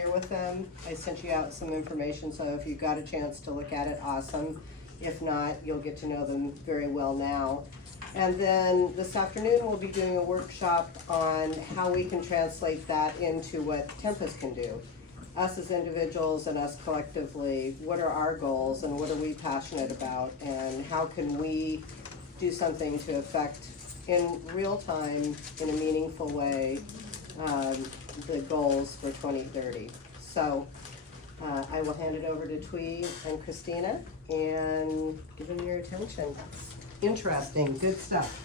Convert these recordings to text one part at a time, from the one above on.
familiar with them. I sent you out some information, so if you got a chance to look at it, awesome. If not, you'll get to know them very well now. And then this afternoon, we'll be doing a workshop on how we can translate that into what Tempest can do. Us as individuals and us collectively, what are our goals and what are we passionate about, and how can we do something to affect in real time, in a meaningful way, the goals for 2030. So I will hand it over to Twee and Christina and give them your attention. Interesting, good stuff.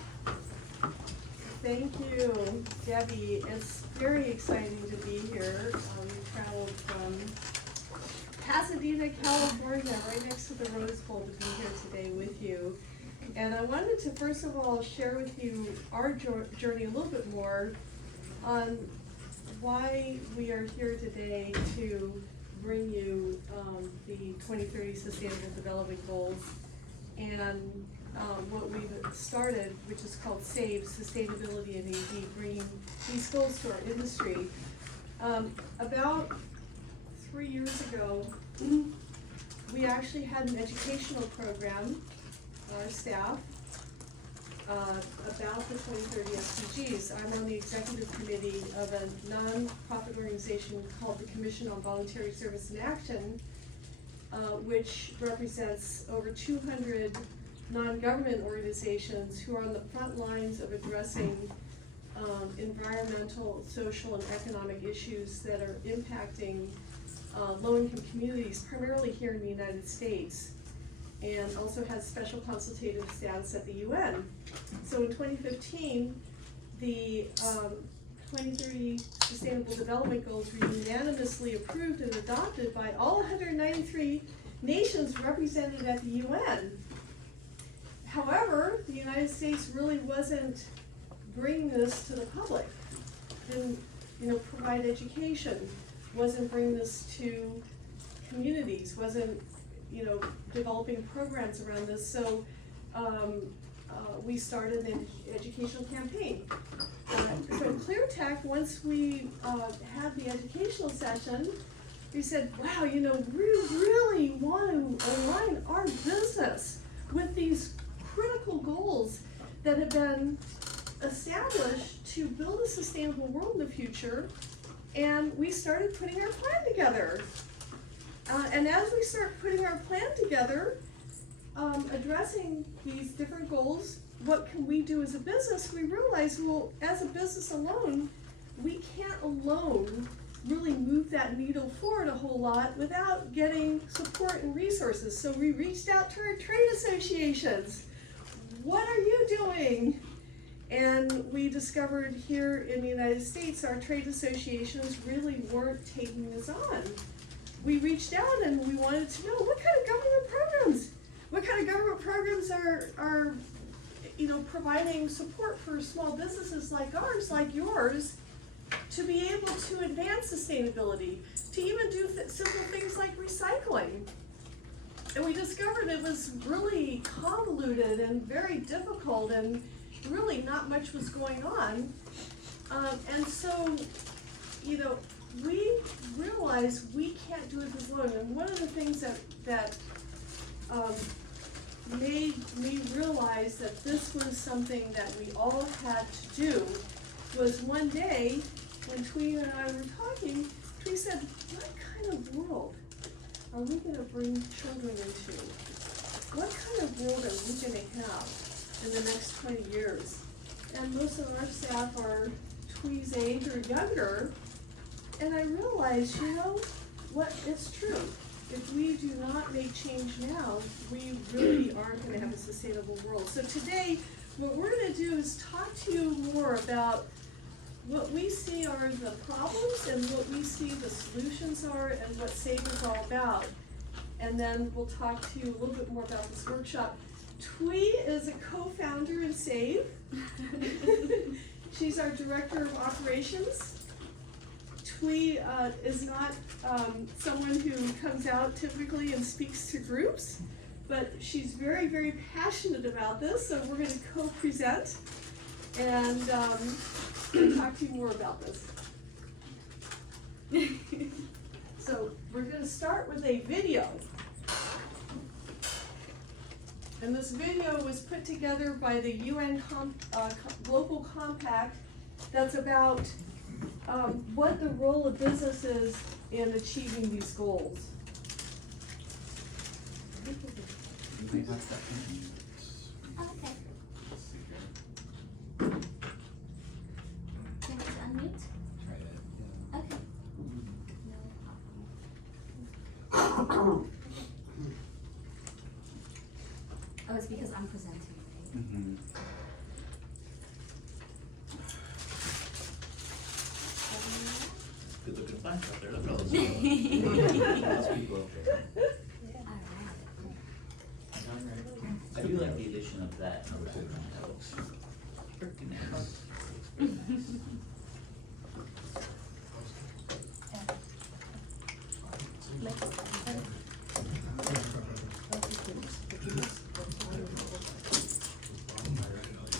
Thank you, Debbie. It's very exciting to be here. We traveled from Pasadena, California, right next to the Rose Bowl, to be here today with you. And I wanted to first of all share with you our journey a little bit more on why we are here today to bring you the 2030 Sustainable Development Goals and what we've started, which is called SAVE, Sustainability and AD, bringing these goals to our industry. About 3 years ago, we actually had an educational program, our staff, about the 2030 SDGs. I'm on the executive committee of a non-profit organization called the Commission on Voluntary Service and Action, which represents over 200 non-government organizations who are on the front lines of addressing environmental, social, and economic issues that are impacting low-income communities, primarily here in the United States, and also has special consultative status at the UN. So in 2015, the 2030 Sustainable Development Goals were unanimously approved and adopted by all 193 nations represented at the UN. However, the United States really wasn't bringing this to the public, didn't provide education, wasn't bringing this to communities, wasn't developing programs around this. So we started an educational campaign. So ClearTech, once we had the educational session, we said, wow, we really want to align our business with these critical goals that have been established to build a sustainable world in the future. And we started putting our plan together. And as we start putting our plan together, addressing these different goals, what can we do as a business? We realized, well, as a business alone, we can't alone really move that needle forward a whole lot without getting support and resources. So we reached out to our trade associations. What are you doing? And we discovered here in the United States, our trade associations really weren't taking this on. We reached out and we wanted to know what kind of government programs are providing support for small businesses like ours, like yours, to be able to advance sustainability, to even do simple things like recycling. And we discovered it was really convoluted and very difficult, and really not much was going on. And so, we realized we can't do it alone. And one of the things that made me realize that this was something that we all had to do was one day when Twee and I were talking, Twee said, what kind of world are we going to bring children into? What kind of world are we going to have in the next 20 years? And most of our staff are Twee's age or younger. And I realized, it's true. If we do not make change now, we really aren't going to have a sustainable world. So today, what we're going to do is talk to you more about what we see are the problems and what we see the solutions are and what SAVE is all about. And then we'll talk to you a little bit more about this workshop. Twee is a co-founder in SAVE. She's our director of operations. Twee is not someone who comes out typically and speaks to groups, but she's very, very passionate about this, so we're going to co-present and talk to you more about this. So we're gonna start with a video. And this video was put together by the UN Global Compact that's about what the role of business is in achieving these goals. You may have that. Okay. Can you unmute? Try it. Okay. No problem. Oh, it's because I'm presenting, right? Mm-hmm. Good looking plants out there, look at all those people. Those people up there. Alright. I do like the addition of that in the background, that looks pretty nice.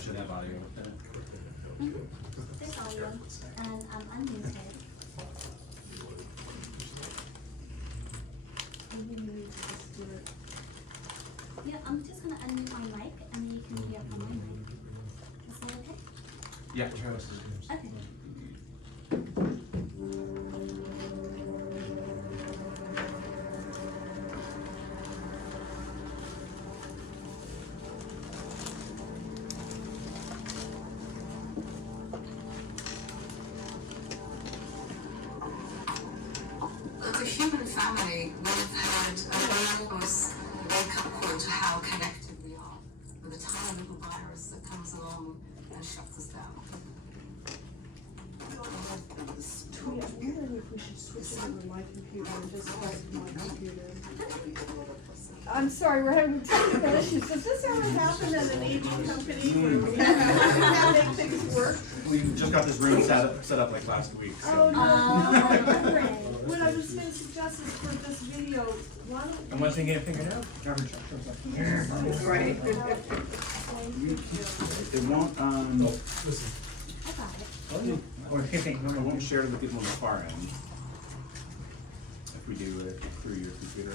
Should have audio up there. There's audio, and I'm unmuted. Yeah, I'm just gonna unmute my mic, and then you can hear from my mic. Is that okay? Yeah, try this. Okay. As a human family, we've had an enormous wake-up call to how connected we are with a tiny little virus that comes along and shuts us down. Yeah, I'm wondering if we should switch over to my computer and just try it from my computer. I'm sorry, we're having technical issues. Does this ever happen at an AV company where we have to make things work? We just got this room set up like last week, Oh, so. no. What I was gonna suggest is for this video, why don't And once they get it figured out, driver check shows up. Right. They won't, I got it. I won't share it with people on the far end. If we do it through your computer,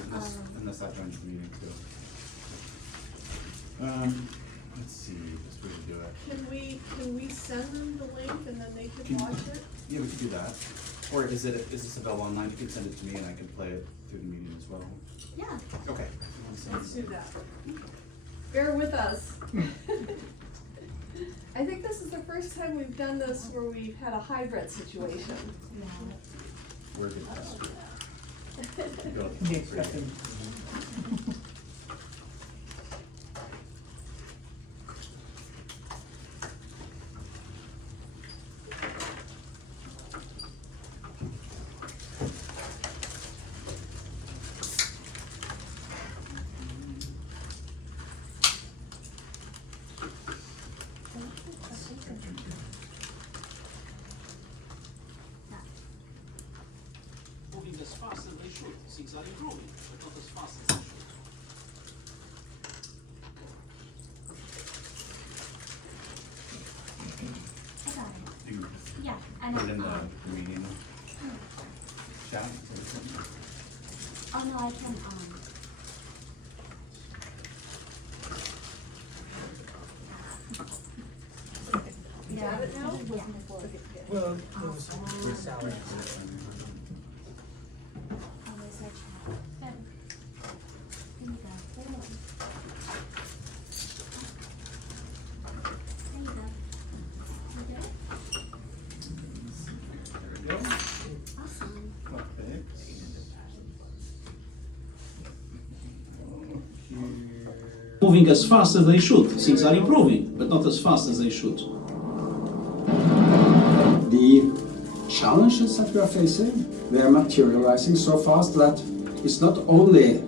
unless that joins the meeting too. Let's see, best way to do it. Can we send them the link and then they can Can- watch it? Yeah, we could do that. Or is this available online? You can send it to me and I can play it through the meeting as well. Yeah. Okay. Let's do that. Bear with us. I think this is the first time we've done this where we've had a hybrid situation. Yeah. We're good. Be expected. Moving as fast as they should. Things are improving, but not as fast as they should. I got it. You can Yeah, and put it in the um, meeting chat. oh no, I can You got it now? Yeah. Well, it was for salary. Oh, where's my chat? There. There you go. There you go. You good? There we go. Awesome. Okay. Moving as fast as they should. Things are improving, but not as fast as they should. The challenges that we are facing, they are materializing so fast that it's not only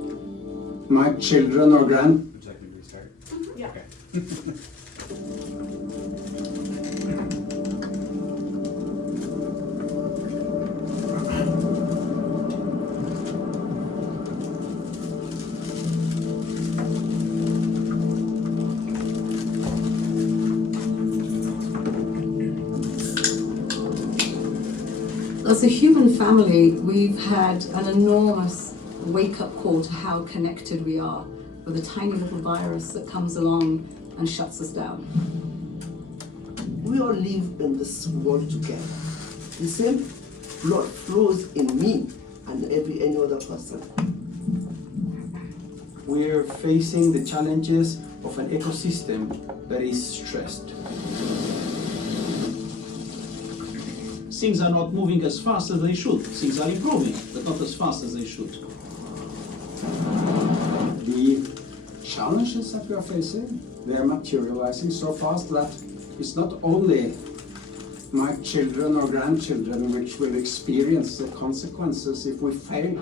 my children or grand. Would you like me to restart? Yeah. Okay. As As a human family, we've had an enormous wake-up call to how connected we are with a tiny little virus that comes along and shuts us down. We all live in this world together. The same blood flows in me and any other person. We're facing the challenges of an ecosystem that is stressed. Things are not moving as fast as they should. Things are improving, but not as fast as they should. The challenges that we are facing, they are materializing so fast that it's not only my children or grandchildren which will experience the consequences if we fail.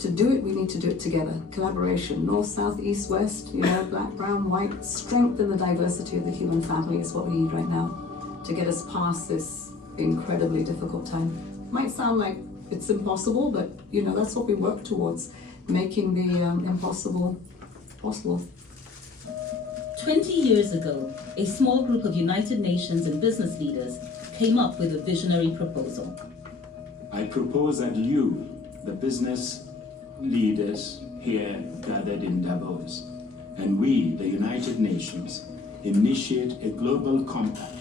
To do it, we need to do it together. Collaboration, north, south, east, west, black, brown, white. Strength in the diversity of the human family is what we need right now to get us past this incredibly difficult time. Might sound like it's impossible, but that's what we work towards, making the impossible possible. 20 years ago, a small group of United Nations and business leaders came up with a visionary proposal. I propose that you, the business leaders here gathered in Davos, and we, the United Nations, initiate a global compact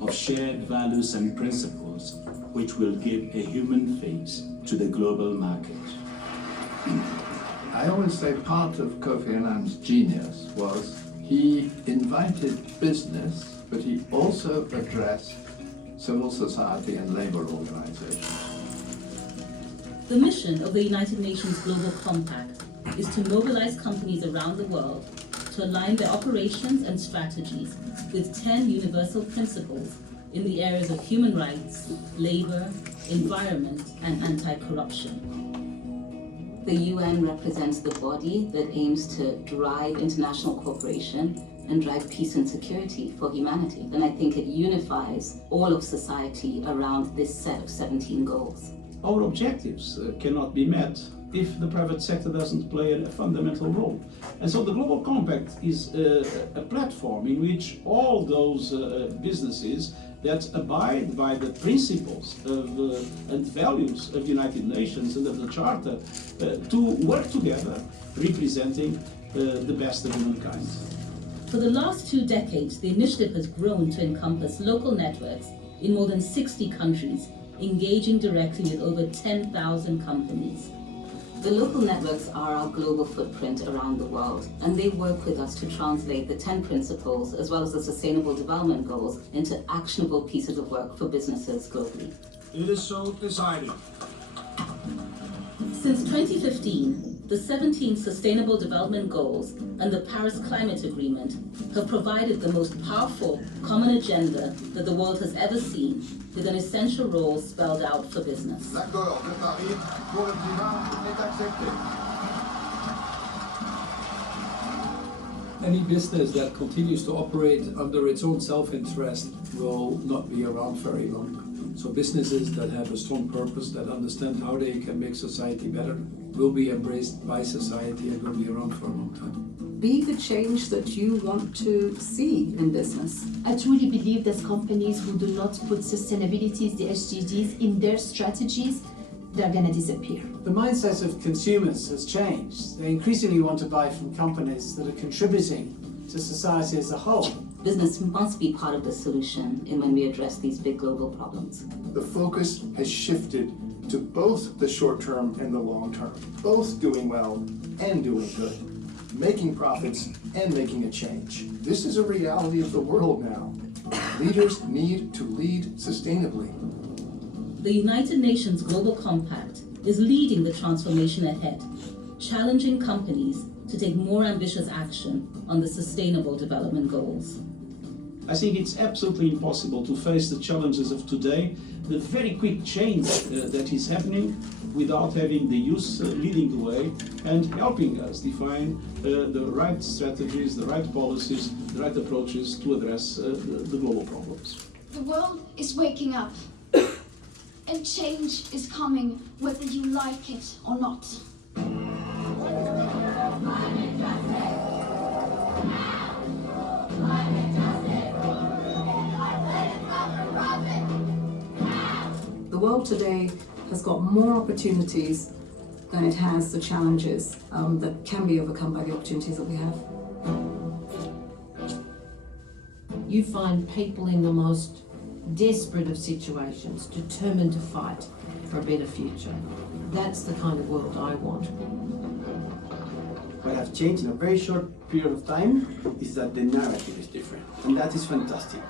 of shared values and principles which will give a human face to the global market. I always say part of Kofi Annan's genius was he invited business, but he also addressed civil society and labor organizations. The mission of the United Nations Global Compact is to mobilize companies around the world to align their operations and strategies with 10 universal principles in the areas of human rights, labor, environment, and anti-corruption. The UN represents the body that aims to drive international cooperation and drive peace and security for humanity. And I think it unifies all of society around this set of 17 goals. Our objectives cannot be met if the private sector doesn't play a fundamental role. And so the Global Compact is a platform in which all those businesses that abide by the principles and values of the United Nations and of the Charter to work together, representing the best of humankind. For the last 2 decades, the initiative has grown to encompass local networks in more than 60 countries, engaging directly with over 10,000 companies. The local networks are our global footprint around the world, and they work with us to translate the 10 principles as well as the Sustainable Development Goals into actionable pieces of work for businesses globally. It is so decided. Since 2015, the 17 Sustainable Development Goals and the Paris Climate Agreement have provided the most powerful common agenda that the world has ever seen, with an essential role spelled out for business. L'accord de Paris pour le climat est accepté. Any business that continues to operate under its own self-interest will not be around very long. So businesses that have a strong purpose, that understand how they can make society better, will be embraced by society and will be around for a long time. Be the change that you want to see in business. I truly believe that companies who do not put sustainability, the SDGs, in their strategies, they're gonna disappear. The mindset of consumers has changed. They increasingly want to buy from companies that are contributing to society as a whole. Business must be part of the solution in when we address these big global problems. The focus has shifted to both the short term and the long term, both doing well and doing good, making profits and making a change. This is a reality of the world now. Leaders need to lead sustainably. The United Nations Global Compact is leading the transformation ahead, challenging companies to take more ambitious action on the Sustainable Development Goals. I think it's absolutely impossible to face the challenges of today, the very quick change that is happening, without having the youth leading the way and helping us define the right strategies, the right policies, the right approaches to address the global problems. The world is waking up, and change is coming whether you like it or not. Profit! world today has got more opportunities than it has the challenges that can be overcome by the opportunities that we have. You find people in the most desperate of situations, determined to fight for a better future. That's the kind of world I want. What has changed in a very short period of time is that the narrative is different, and that is fantastic.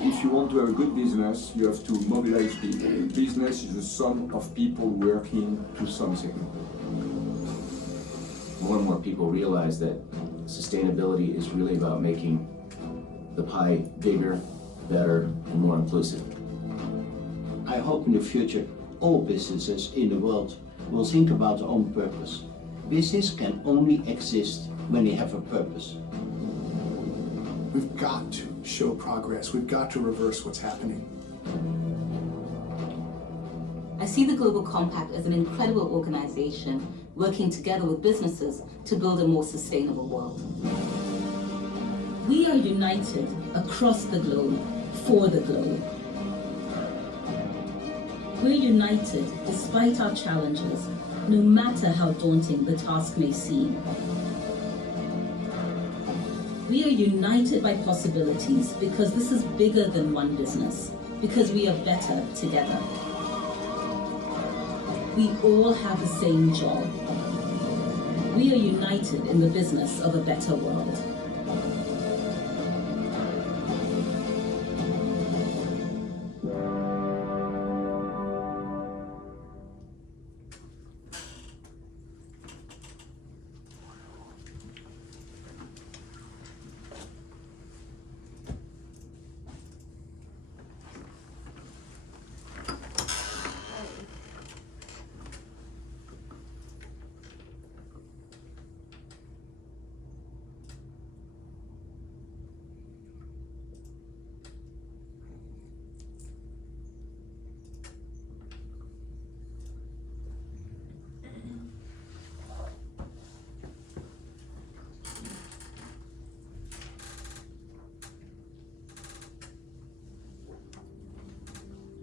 If you want to have a good business, you have to mobilize people. Business is the sum of people working to something. More and more people realize that sustainability is really about making the pie bigger, better, and more inclusive. I hope in the future all businesses in the world will think about their own purpose. Business can only exist when they have a purpose. We've got to show progress. We've got to reverse what's happening. I see the Global Compact as an incredible organization working together with businesses to build a more sustainable world. We are united across the globe for the globe. We're united despite our challenges, no matter how daunting the task may seem. We are united by possibilities because this is bigger than one business, because we are better together. We all have the same job. We are united in the business of a better world.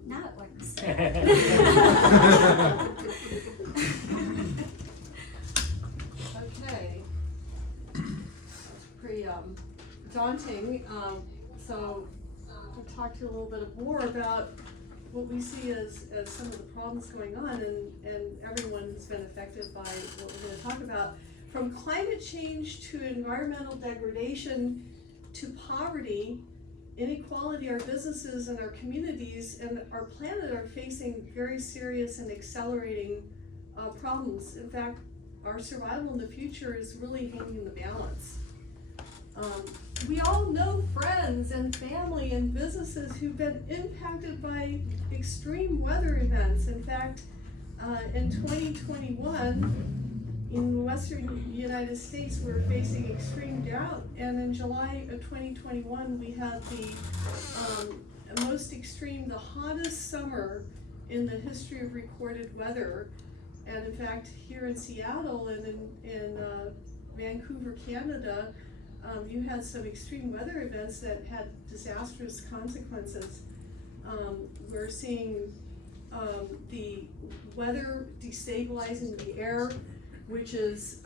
Now it works. Okay. Pretty daunting. So we'll talk to you a little bit more about what we see as some of the problems going on, and everyone who's been affected by what we're going to talk about. From climate change to environmental degradation to poverty, inequality, our businesses and our communities and our planet are facing very serious and accelerating problems. In fact, our survival in the future is really hanging in the balance. We all know friends and family and businesses who've been impacted by extreme weather events. In fact, in 2021, in the western United States, we're facing extreme drought, and in July of 2021, we had the most extreme, the hottest summer in the history of recorded weather. And in fact, here in Seattle and in Vancouver, Canada, you had some extreme weather events that had disastrous consequences. We're seeing the weather destabilizing the air, which is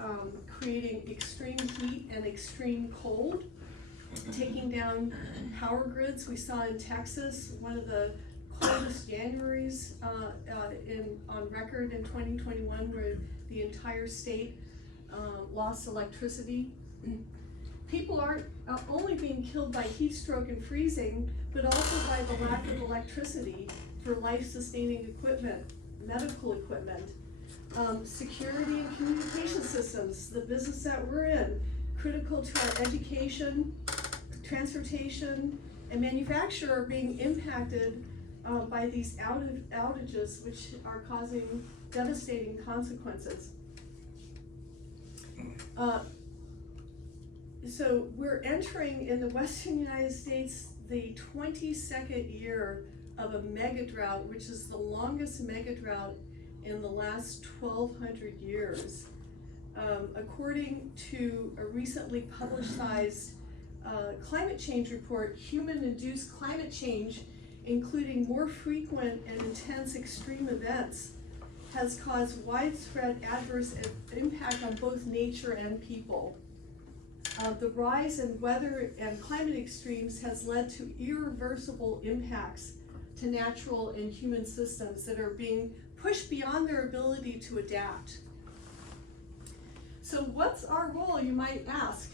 creating extreme heat and extreme cold, taking down power grids. We saw in Texas one of the coldest Januaries on record in 2021, where the entire state lost electricity. People aren't only being killed by heat stroke and freezing, but also by the lack of electricity for life-sustaining equipment, medical equipment. Security and communication systems, the business that we're in, critical to our education, transportation, and manufacture are being impacted by these outages, which are causing devastating consequences. So we're entering in the western United States the 22nd year of a mega drought, which is the longest mega drought in the last 1,200 years. According to a recently publicized climate change report, human-induced climate change including more frequent and intense extreme events, has caused widespread adverse impact on both nature and people. The rise in weather and climate extremes has led to irreversible impacts to natural and human systems that are being pushed beyond their ability to adapt. So what's our role, you might ask,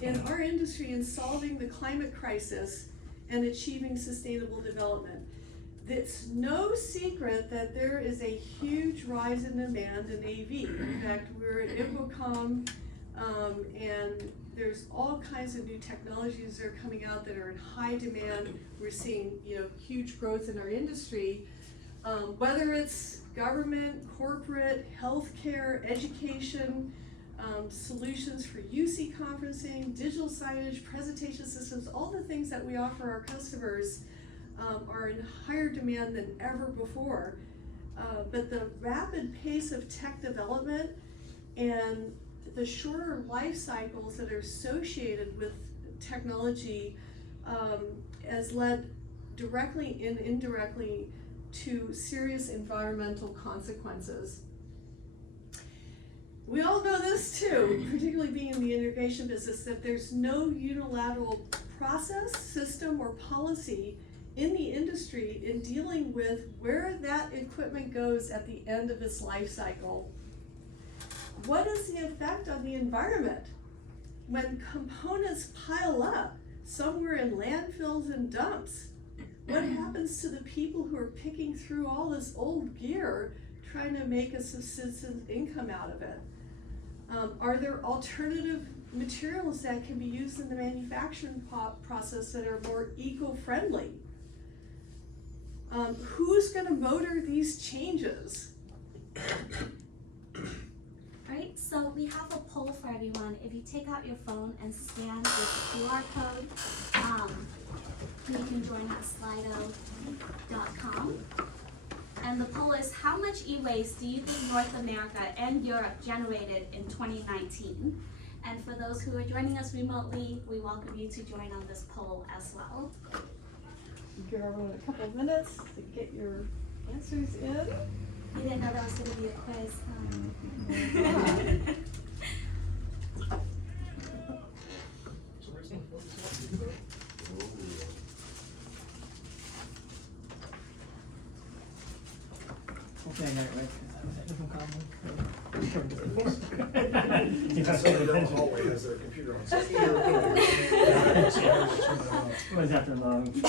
in our industry in solving the climate crisis and achieving sustainable development? It's no secret that there is a huge rise in demand in AV. In fact, we're at InfoComm, and there's all kinds of new technologies that are coming out that are in high demand. We're seeing, huge growth in our industry, whether it's government, corporate, healthcare, education, solutions for UC conferencing, digital signage, presentation systems, all the things that we offer our customers are in higher demand than ever before. But the rapid pace of tech development and the shorter life cycles that are associated with technology has led directly and indirectly to serious environmental consequences. We all know this too, particularly being in the integration business, that there's no unilateral process, system, or policy in the industry in dealing with where that equipment goes at the end of its life cycle. What is the effect on the environment when components pile up somewhere in landfills and dumps? What happens to the people who are picking through all this old gear trying to make a subsistence income out of it? Are there alternative materials that can be used in the manufacturing process that are more eco-friendly? Who's going to motor these changes? Alright, so we have a poll for everyone. If you take out your phone and scan this QR code, you can join at slido.com. And the poll is, how much e-waste do you think North America and Europe generated in 2019? And for those who are joining us remotely, we welcome you to join on this poll as well. Give everyone a couple of minutes to get your answers in. You didn't know that was going to be a quiz. Somebody down the hallway has their computer on speaker. Was after a long evening.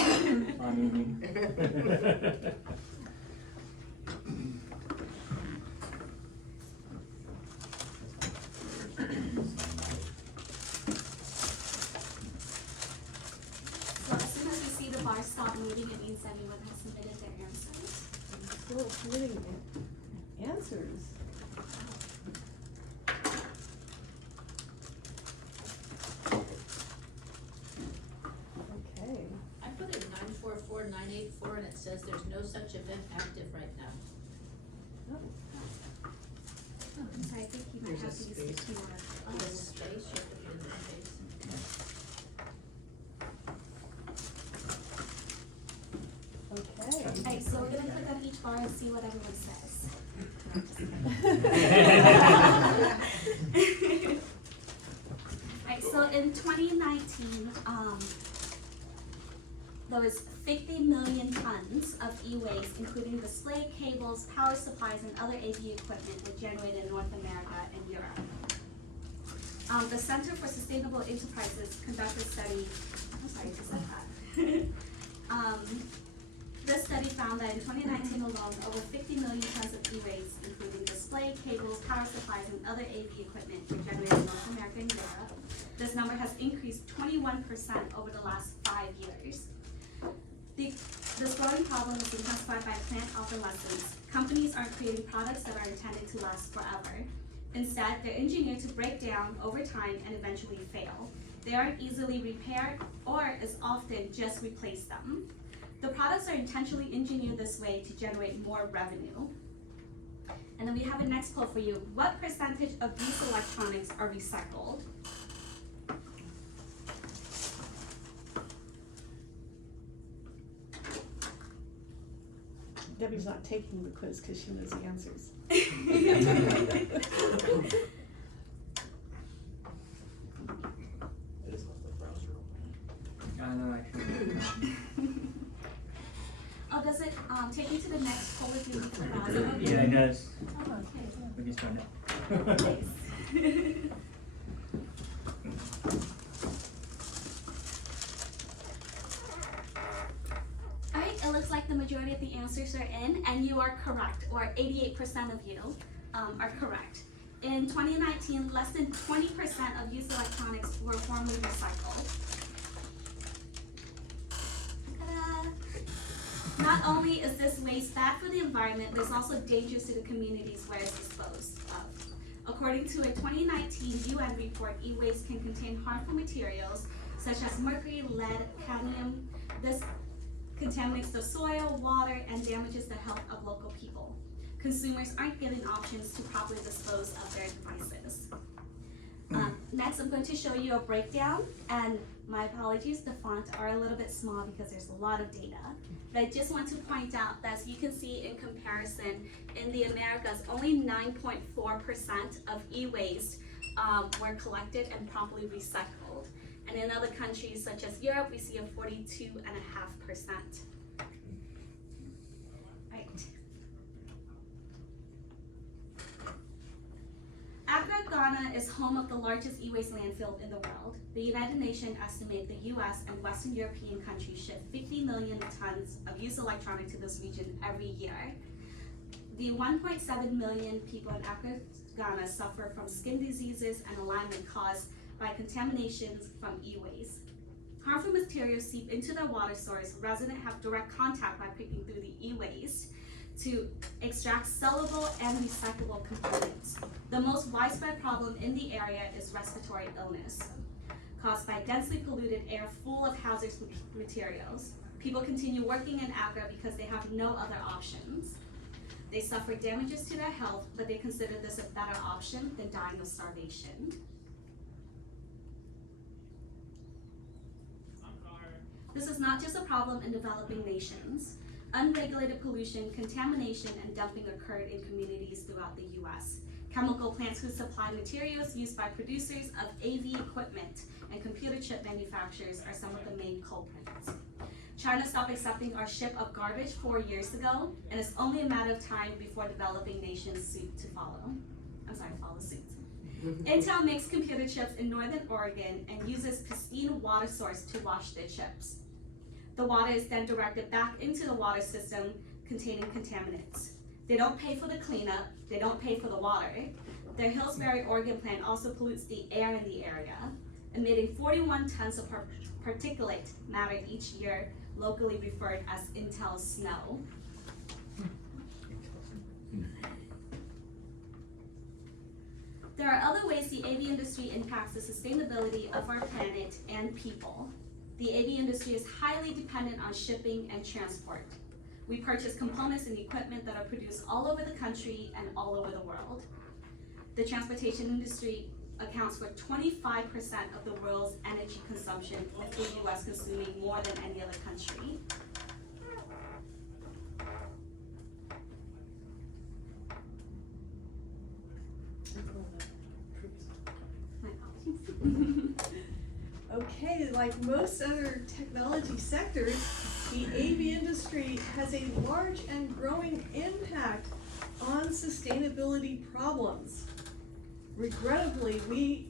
So as soon as you see the bar stop moving, it means everyone has submitted their answers. Still submitting answers. Okay. I put in 944984 and it says there's no such event active right now. Oh, I'm sorry, I think you might have to use the QR. There's a space, you have to put in the space. Okay. Alright, so we're gonna click on each bar and see what everyone says. Alright, so in 2019, there was 50 million tons of e-waste, including display cables, power supplies, and other AV equipment that generated in North America and Europe. The Center for Sustainable Enterprises conducted a study, I'm sorry, just said that. This study found that in 2019 alone, over 50 million tons of e-waste, including display, cables, power supplies, and other AV equipment were generated in North America and Europe. This number has increased 21% over the last 5 years. This growing problem is intensified by plant obsolescence. Companies aren't creating products that are intended to last forever. Instead, they're engineered to break down over time and eventually fail. They aren't easily repaired or as often just replace them. The products are intentionally engineered this way to generate more revenue. And then we have a next poll for you. What percentage of these electronics are recycled? Victoria's not taking the quiz because she knows the answers. No, actually. Oh, does it take you to the next poll if you need to browse it? Yeah, it does. Oh, okay. We can start now. Nice. Alright, it looks like the majority of the answers are in, and you are correct, or 88% of you are correct. In 2019, less than 20% of used electronics were formally recycled. Ta-da! Not only is this waste bad for the environment, but it's also dangerous to the communities where it's disposed of. According to a 2019 UN report, e-waste can contain harmful materials such as mercury, lead, cadmium. This contaminates the soil, water, and damages the health of local people. Consumers aren't given options to properly dispose of their devices. Next, I'm going to show you a breakdown, and my apologies, the font are a little bit small because there's a lot of data. But I just want to point out that, as you can see in comparison, in the Americas, only 9.4% of e-waste were collected and properly recycled. And in other countries such as Europe, we see a 42.5%. Right. Accra, Ghana is home of the largest e-waste landfill in the world. The United Nations estimate the US and Western European countries ship 50 million tons of used electronics to this region every year. The 1.7 million people in Accra, Ghana suffer from skin diseases and alignment caused by contaminations from e-waste. Harmful materials seep into their water source. Residents have direct contact by picking through the e-waste to extract sellable and recyclable components. The most widespread problem in the area is respiratory illness, caused by densely polluted air full of hazardous materials. People continue working in Accra because they have no other options. They suffer damages to their health, but they consider this a better option than dying of starvation. This is not just a problem in developing nations. Unregulated pollution, contamination, and dumping occurred in communities throughout the US. Chemical plants who supply materials used by producers of AV equipment and computer chip manufacturers are some of the main culprits. China stopped accepting our ship of garbage 4 years ago, and it's only a matter of time before developing nations follow suit. Intel makes computer chips in Northern Oregon and uses pristine water source to wash their chips. The water is then directed back into the water system containing contaminants. They don't pay for the cleanup, they don't pay for the water. Their Hillsbury, Oregon plant also pollutes the air in the area, emitting 41 tons of particulate matter each year, locally referred as Intel snow. There are other ways the AV industry impacts the sustainability of our planet and people. The AV industry is highly dependent on shipping and transport. We purchase components and equipment that are produced all over the country and all over the world. The transportation industry accounts for 25% of the world's energy consumption, with the US consuming more than any other country. My apologies. Okay, like most other technology sectors, the AV industry has a large and growing impact on sustainability problems. Regrettably, we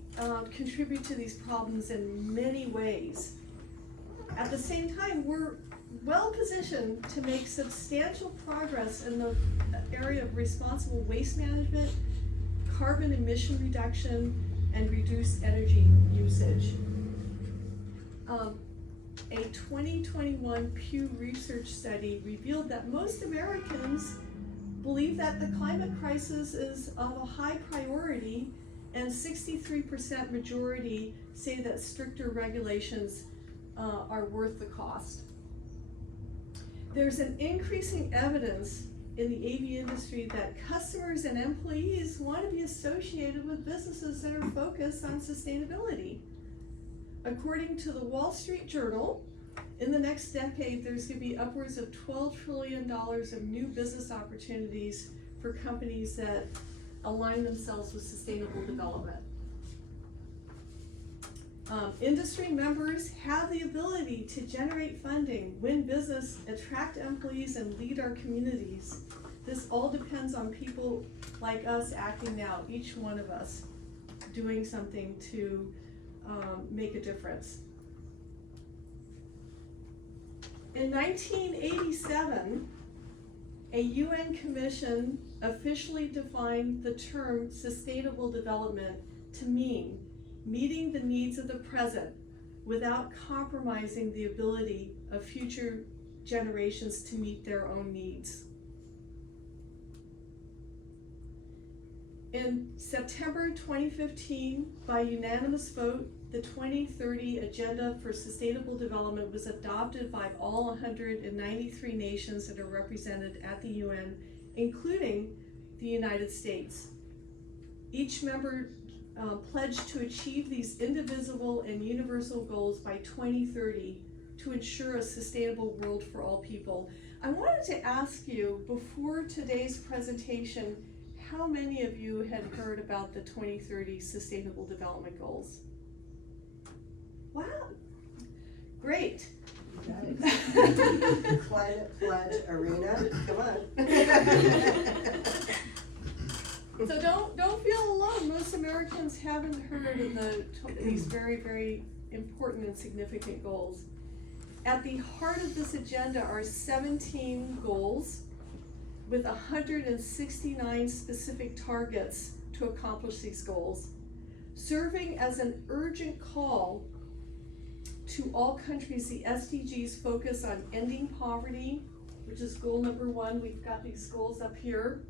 contribute to these problems in many ways. At the same time, we're well positioned to make substantial progress in the area of responsible waste management, carbon emission reduction, and reduced energy usage. A 2021 Pew Research study revealed that most Americans believe that the climate crisis is of a high priority, and 63% majority say that stricter regulations are worth the cost. There's an increasing evidence in the AV industry that customers and employees want to be associated with businesses that are focused on sustainability. According to the Wall Street Journal, In the next decade, there's gonna be upwards of $12 trillion of new business opportunities for companies that align themselves with sustainable development. Industry members have the ability to generate funding, win business, attract employees, and lead our communities. This all depends on people like us acting now, each one of us doing something to make a difference. In 1987, a UN commission officially defined the term sustainable development to mean meeting the needs of the present without compromising the ability of future generations to meet their own needs. In September 2015, by unanimous vote, the 2030 Agenda for Sustainable Development was adopted by all 193 nations that are represented at the UN, including the United States. Each member pledged to achieve these indivisible and universal goals by 2030 to ensure a sustainable world for all people. I wanted to ask you, before today's presentation, how many of you had heard about the 2030 Sustainable Development Goals? Wow, great. Climate Pledge Arena, come on. So don't feel alone. Most Americans haven't heard of these very, very important and significant goals. At the heart of this agenda are 17 goals with 169 specific targets to accomplish these goals, serving as an urgent call to all countries. The SDGs focus on ending poverty, which is goal number 1. We've got these goals up here.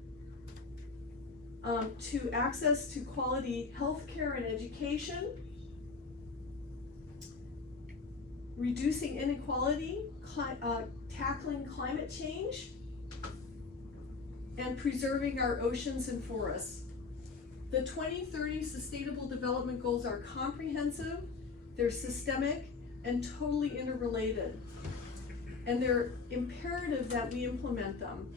To access to quality healthcare and education, reducing inequality, tackling climate change, and preserving our oceans and forests. The 2030 Sustainable Development Goals are comprehensive, they're systemic, and totally interrelated. And they're imperative that we implement them.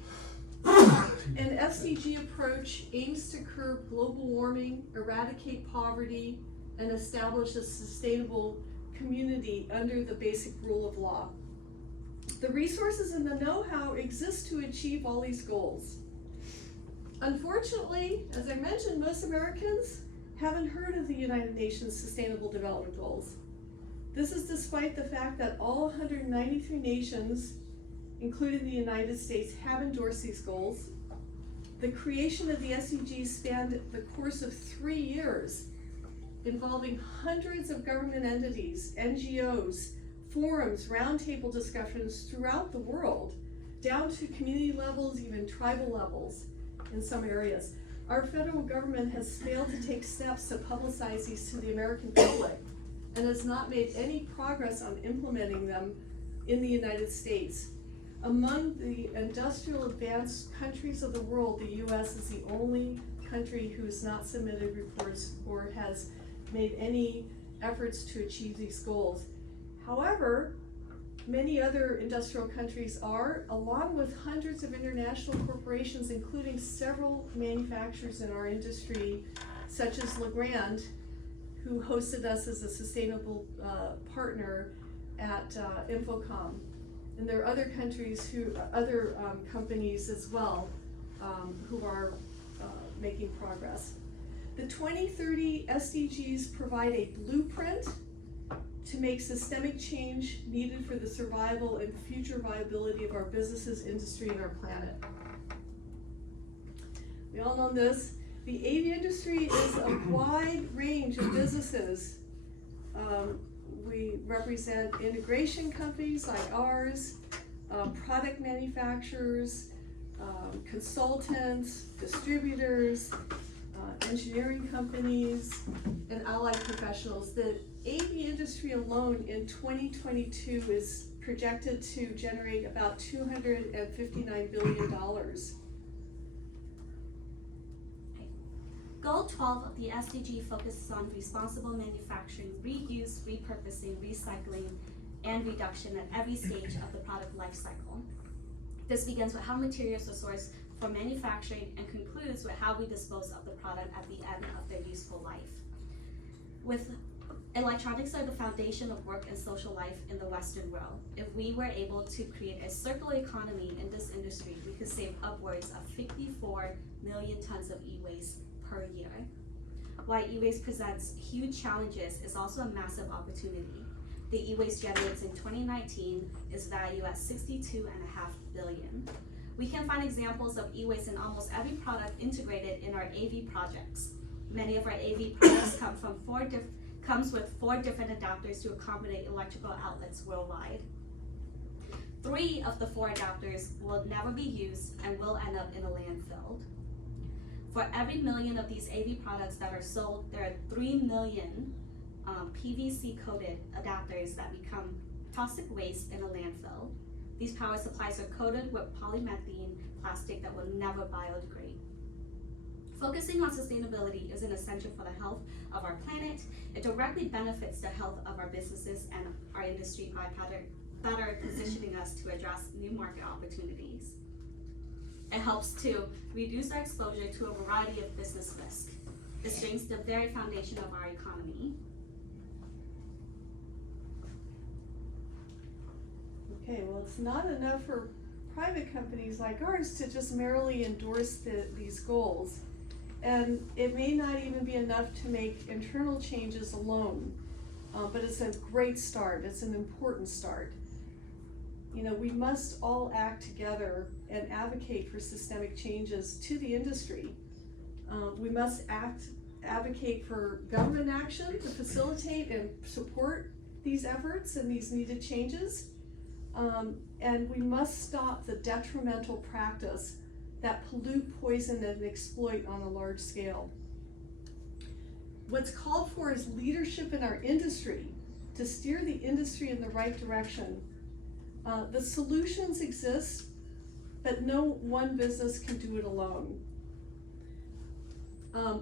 An SDG approach aims to curb global warming, eradicate poverty, and establish a sustainable community under the basic rule of law. The resources and the know-how exist to achieve all these goals. Unfortunately, as I mentioned, most Americans haven't heard of the United Nations Sustainable Development Goals. This is despite the fact that all 193 nations, including the United States, have endorsed these goals. The creation of the SDGs spanned the course of 3 years, involving hundreds of government entities, NGOs, forums, roundtable discussions throughout the world, down to community levels, even tribal levels in some areas. Our federal government has failed to take steps to publicize these to the American public and has not made any progress on implementing them in the United States. Among the industrial advanced countries of the world, the US is the only country who has not submitted reports or has made any efforts to achieve these goals. However, many other industrial countries are, along with hundreds of international corporations, including several manufacturers in our industry, such as Legrand, who hosted us as a sustainable partner at Infocom. And there are other countries other companies as well, who are making progress. The 2030 SDGs provide a blueprint to make systemic change needed for the survival and future viability of our businesses, industry, and our planet. We all know this. The AV industry is a wide range of businesses. We represent integration companies like ours, product manufacturers, consultants, distributors, engineering companies, and allied professionals. The AV industry alone in 2022 is projected to generate about $259 billion. Goal 12 of the SDG focuses on responsible manufacturing, reuse, repurposing, recycling, and reduction at every stage of the product life cycle. This begins with how materials are sourced for manufacturing and concludes with how we dispose of the product at the end of their useful life. Electronics are the foundation of work and social life in the Western world. If we were able to create a circular economy in this industry, we could save upwards of 54 million tons of e-waste per year. While e-waste presents huge challenges, it's also a massive opportunity. The e-waste generated in 2019 is valued at $62.5 billion. We can find examples of e-waste in almost every product integrated in our AV projects. Many of our AV products comes with 4 different adapters to accommodate electrical outlets worldwide. 3 of the 4 adapters will never be used and will end up in a landfill. For every million of these AV products that are sold, there are 3 million PVC coated adapters that become toxic waste in a landfill. These power supplies are coated with polymethylene plastic that will never biodegrade. Focusing on sustainability is an essential for the health of our planet. It directly benefits the health of our businesses and our industry by better positioning us to address new market opportunities. It helps to reduce our exposure to a variety of business risks. It strengthens the very foundation of our economy. Okay, well, it's not enough for private companies like ours to just merely endorse these goals. And it may not even be enough to make internal changes alone, but it's a great start. It's an important start. You know, we must all act together and advocate for systemic changes to the industry. We must advocate for government action to facilitate and support these efforts and these needed changes. And we must stop the detrimental practice that pollute, poison, and exploit on a large scale. What's called for is leadership in our industry to steer the industry in the right direction. The solutions exist, but no one business can do it alone.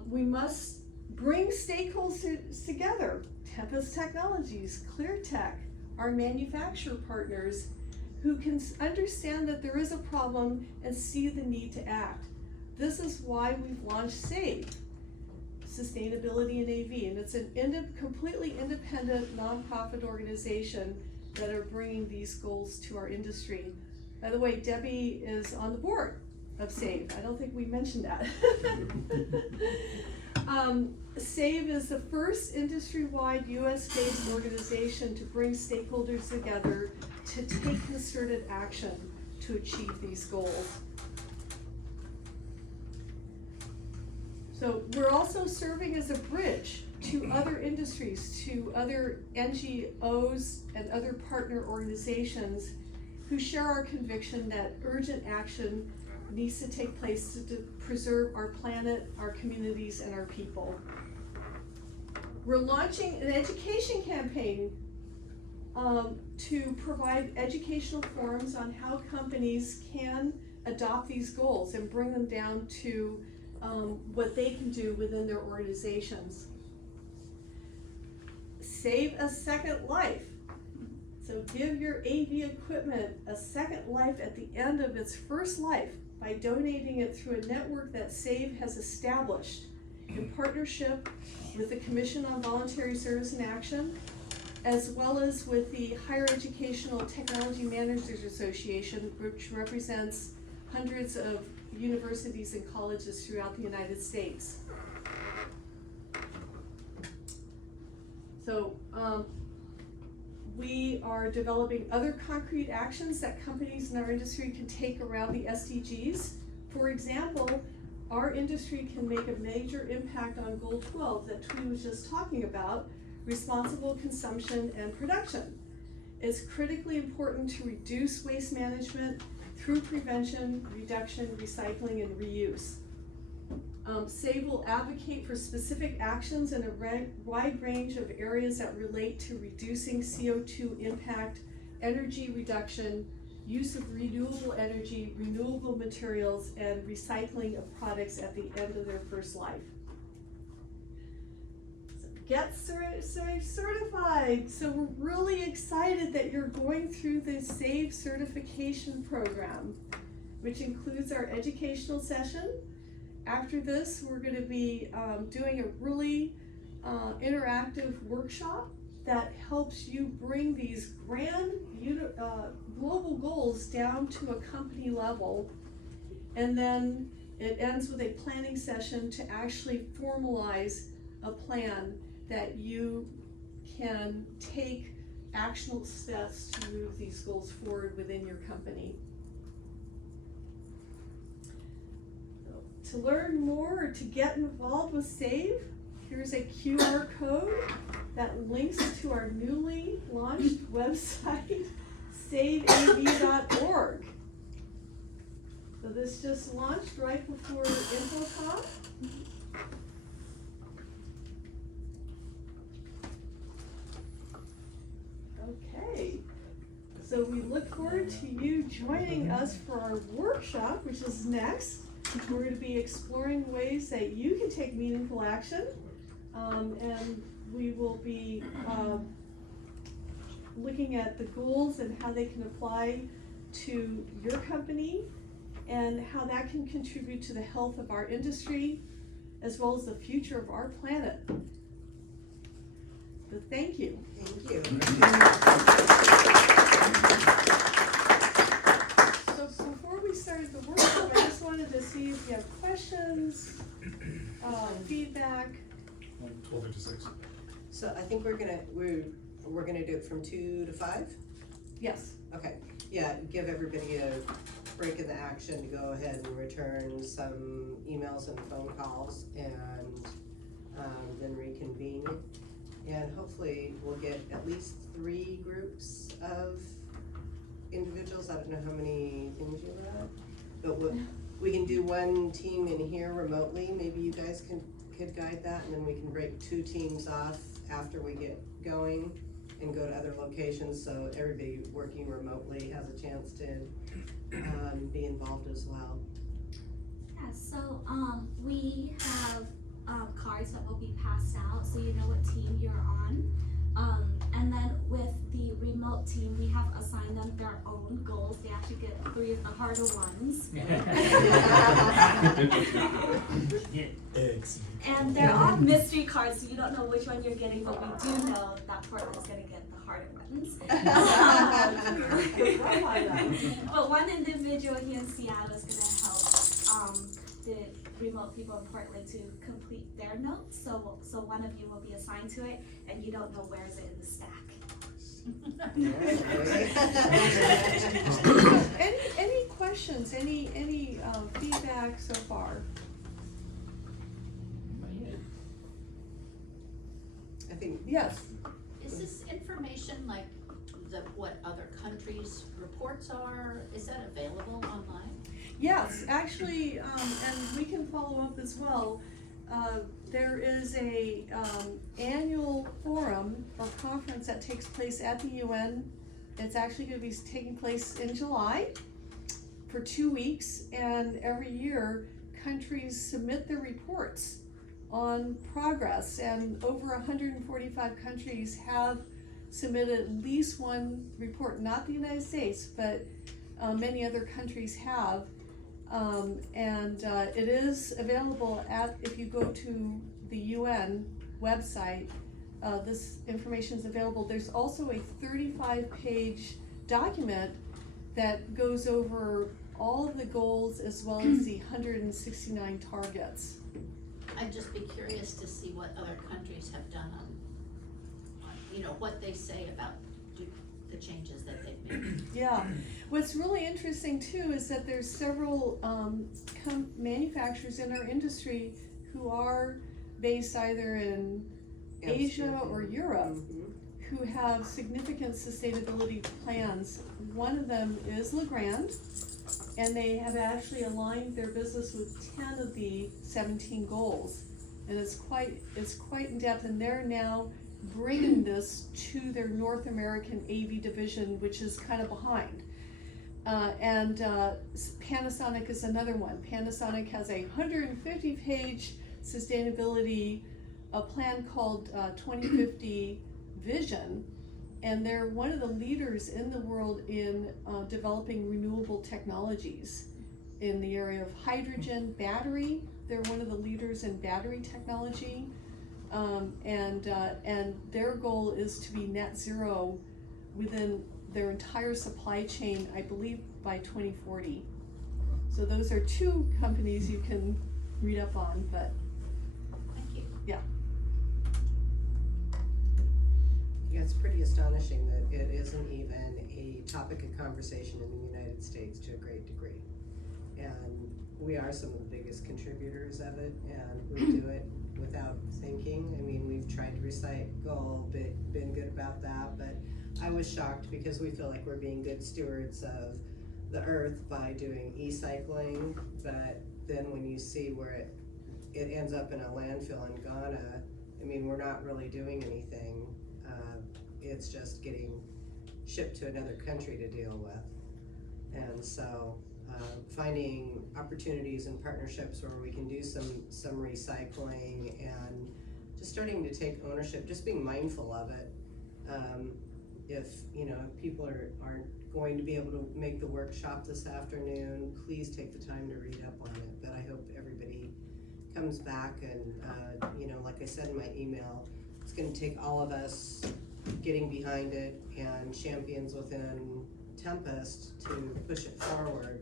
We must bring stakeholders together, Tempest Technologies, ClearTech, our manufacturer partners, who can understand that there is a problem and see the need to act. This is why we've launched SAVE, Sustainability in AV, and it's an completely independent nonprofit organization that are bringing these goals to our industry. By the way, Debbie is on the board of SAVE. I don't think we mentioned that. SAVE is the first industry-wide US-based organization to bring stakeholders together to take concerted action to achieve these goals. So we're also serving as a bridge to other industries, to other NGOs and other partner organizations who share our conviction that urgent action needs to take place to preserve our planet, our communities, and our people. We're launching an education campaign to provide educational forums on how companies can adopt these goals and bring them down to what they can do within their organizations. Save a second life. So give your AV equipment a second life at the end of its first life by donating it through a network that SAVE has established in partnership with the Commission on Voluntary Service and Action, as well as with the Higher Educational Technology Managers Association, which represents hundreds of universities and colleges throughout the United States. So we are developing other concrete actions that companies in our industry can take around the SDGs. For example, our industry can make a major impact on Goal 12 that Tweety was just talking about, responsible consumption and production. It's critically important to reduce waste management through prevention, reduction, recycling, and reuse. SAVE will advocate for specific actions in a wide range of areas that relate to reducing CO2 impact, energy reduction, use of renewable energy, renewable materials, and recycling of products at the end of their first life. So get certified. So we're really excited that you're going through the SAVE certification program, which includes our educational session. After this, we're going to be doing a really interactive workshop that helps you bring these grand global goals down to a company level. And then it ends with a planning session to actually formalize a plan that you can take actionable steps to move these goals forward within your company. To learn more or to get involved with SAVE, here's a QR code that links to our newly launched website, saveav.org. So this just launched right before InfoCon. Okay, so we look forward to you joining us for our workshop, which is next. We're going to be exploring ways that you can take meaningful action, and we will be looking at the goals and how they can apply to your company and how that can contribute to the health of our industry as well as the future of our planet. So thank you. Thank you. So before we started the workshop, I just wanted to see if you have questions, feedback. 12:56. So I think we're gonna do it from 2 to 5? Yes. Okay, yeah, give everybody a break in the action to go ahead and return some emails and phone calls and then reconvene. And hopefully we'll get at least 3 groups of individuals. I don't know how many things you have, but we can do one team in here remotely. Maybe you guys could guide that, and then we can break 2 teams off after we get going and go to other locations, so everybody working remotely has a chance to be involved as well. Yeah, so we have cards that will be passed out, so you know what team you're on. And then with the remote team, we have assigned them their own goals. They actually get 3 of the harder ones. And they're all mystery cards, so you don't know which one you're getting, but we do know that Portland's gonna get the harder ones. But one individual here in Seattle is gonna help the remote people in Portland to complete their notes. So one of you will be assigned to it, and you don't know where is it in the stack. Any questions? Any feedback so far? I think yes. Is this information like what other countries' reports are? Is that available online? Yes, actually, and we can follow up as well. There is a annual forum or conference that takes place at the UN. It's actually going to be taking place in July for 2 weeks, and every year countries submit their reports on progress, and over 145 countries have submitted at least one report, not the United States, but many other countries have. It is available if you go to the UN website, this information is available. There's also a 35-page document that goes over all of the goals as well as the 169 targets. I'd just be curious to see what other countries have done on, what they say about the changes that they've made. Yeah, what's really interesting too is that there's several manufacturers in our industry who are based either in Asia or Europe who have significant sustainability plans. One of them is Legrand, and they have actually aligned their business with 10 of the 17 goals, and it's quite in depth, and they're now bringing this to their North American AV division, which is kind of behind. Panasonic is another one. Panasonic has a 150-page sustainability a plan called 2050 Vision, and they're one of the leaders in the world in developing renewable technologies in the area of hydrogen, battery. They're one of the leaders in battery technology, and their goal is to be net zero within their entire supply chain, I believe, by 2040. So those are two companies you can read up on, but Thank you. yeah. Yeah, it's pretty astonishing that it isn't even a topic of conversation in the United States to a great degree. And we are some of the biggest contributors of it, and we do it without thinking. I mean, we've tried to recycle, been good about that, but I was shocked because we feel like we're being good stewards of the earth by doing e-cycling, but then when you see where it ends up in a landfill in Ghana, I mean, we're not really doing anything. It's just getting shipped to another country to deal with. And so finding opportunities and partnerships where we can do some recycling and just starting to take ownership, just being mindful of it. If people aren't going to be able to make the workshop this afternoon, please take the time to read up on it. But I hope everybody comes back and like I said in my email, it's going to take all of us getting behind it and champions within Tempest to push it forward.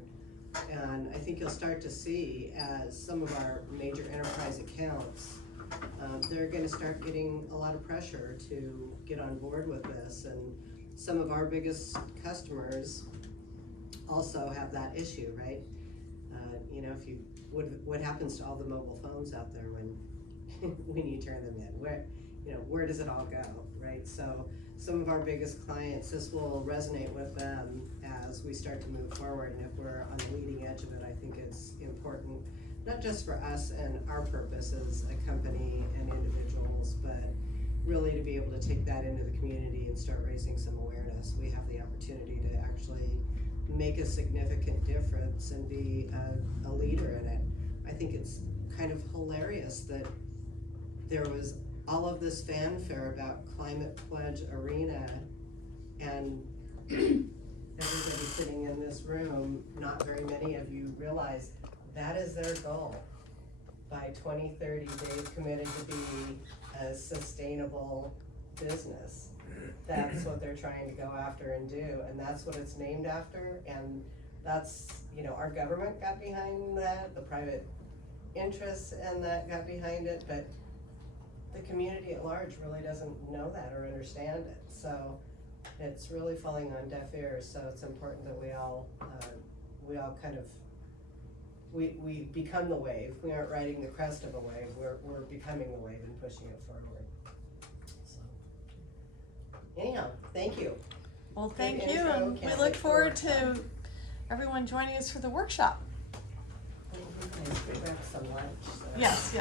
And I think you'll start to see as some of our major enterprise accounts, they're going to start getting a lot of pressure to get on board with this. And some of our biggest customers also have that issue, right? If you what happens to all the mobile phones out there when you turn them in? Where does it all go, right? So some of our biggest clients, this will resonate with them as we start to move forward. And if we're on the leading edge of it, I think it's important, not just for us and our purpose as a company and individuals, but really to be able to take that into the community and start raising some awareness. We have the opportunity to actually make a significant difference and be a leader in it. I think it's kind of hilarious that there was all of this fanfare about Climate Pledge Arena, and everybody sitting in this room, not very many of you realize that is their goal. By 2030, they've committed to be a sustainable business. That's what they're trying to go after and do, and that's what it's named after. And that's, our government got behind that, the private interests and that got behind it, but the community at large really doesn't know that or understand it. So it's really falling on deaf ears. So it's important that we all kind of, we become the wave. We aren't riding the crest of a wave. We're becoming the wave and pushing it forward. So anyhow, thank you. Well, thank Good you, intro. and we Can't look wait for the forward workshop. to everyone joining us for the workshop. Nice, we grab some lunch. So. Yes.